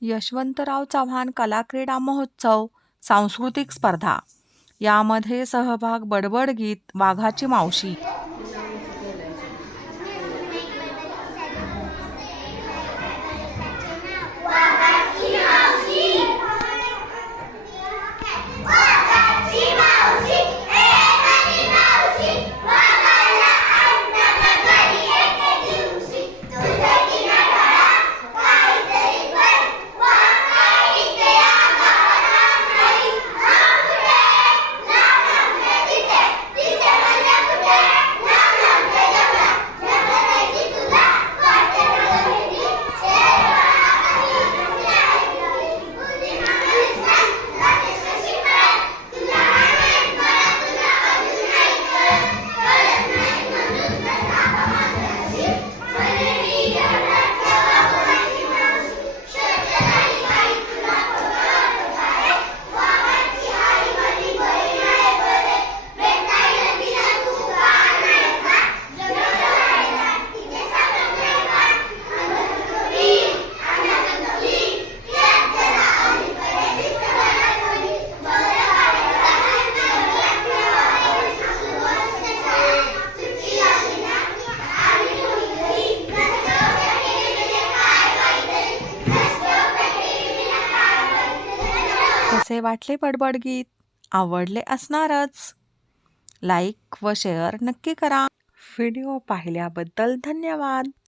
यशवंतराव चव्हाण कला क्रीडा महोत्सव सांस्कृतिक स्पर्धा. यामध्ये सहभाग बडबड गीत वाघाची मावशी. कसे वाटले बडबड गीत? आवडले असणारच. लाईक व शेअर नक्की करा. व्हिडिओ पाहिल्याबद्दल धन्यवाद.